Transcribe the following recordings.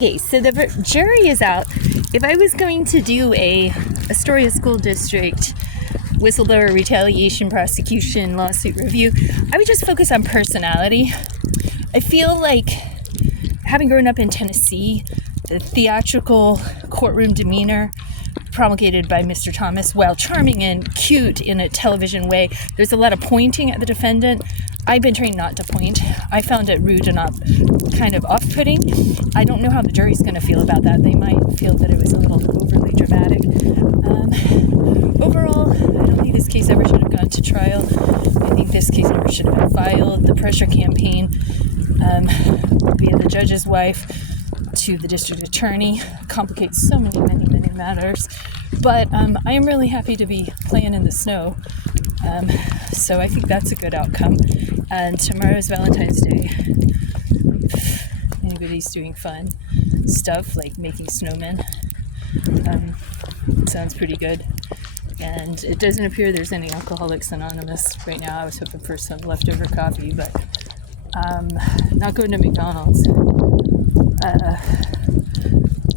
Okay, so the jury is out. If I was going to do a Astoria School District whistleblower retaliation prosecution lawsuit review, I would just focus on personality. I feel like, having grown up in Tennessee, the theatrical courtroom demeanor promulgated by Mr. Thomas, while charming and cute in a television way, there's a lot of pointing at the defendant. I've been trained not to point. I found it rude and kind of off-putting. I don't know how the jury's going to feel about that. They might feel that it was a little overly dramatic. Overall, I don't think this case ever should have gone to trial. I think this case never should have been filed. The pressure campaign via the judge's wife to the district attorney complicates so many matters. But I am really happy to be playing in the snow. So I think that's a good outcome. And tomorrow's Valentine's Day. Anybody's doing fun stuff like making snowmen. Sounds pretty good. And it doesn't appear there's any Alcoholics Anonymous right now. I was hoping for some leftover coffee, but not going to McDonald's.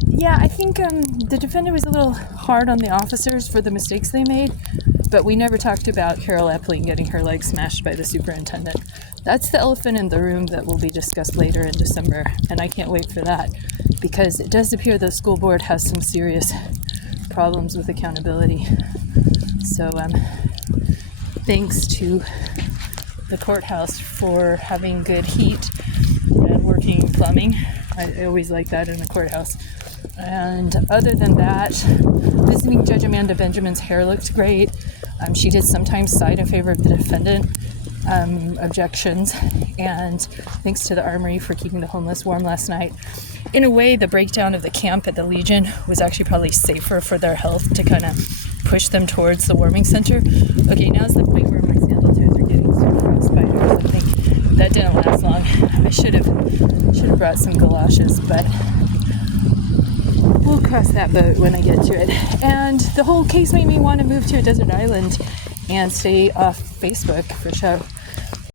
Yeah, I think the defendant was a little hard on the officers for the mistakes they made, but we never talked about Carol Epling getting her leg smashed by the superintendent. That's the elephant in the room that will be discussed later in December, and I can't wait for that, because it does appear the school board has some serious problems with accountability. So thanks to the courthouse for having good heat and working plumbing. I always like that in the courthouse. And other than that, visiting Judge Amanda Benjamin's hair looked great. She did sometimes side in favor of the defendant objections. And thanks to the Armory for keeping the homeless warm last night. In a way, the breakdown of the camp at the Legion was actually probably safer for their health to kind of push them towards the warming center. Okay, now's the point where my sandal toes are getting frostbite or something. That didn't last long. I should have brought some galoshes, but we'll cross that boat when I get to it. And the whole case made me want to move to a desert island and stay off Facebook for sure.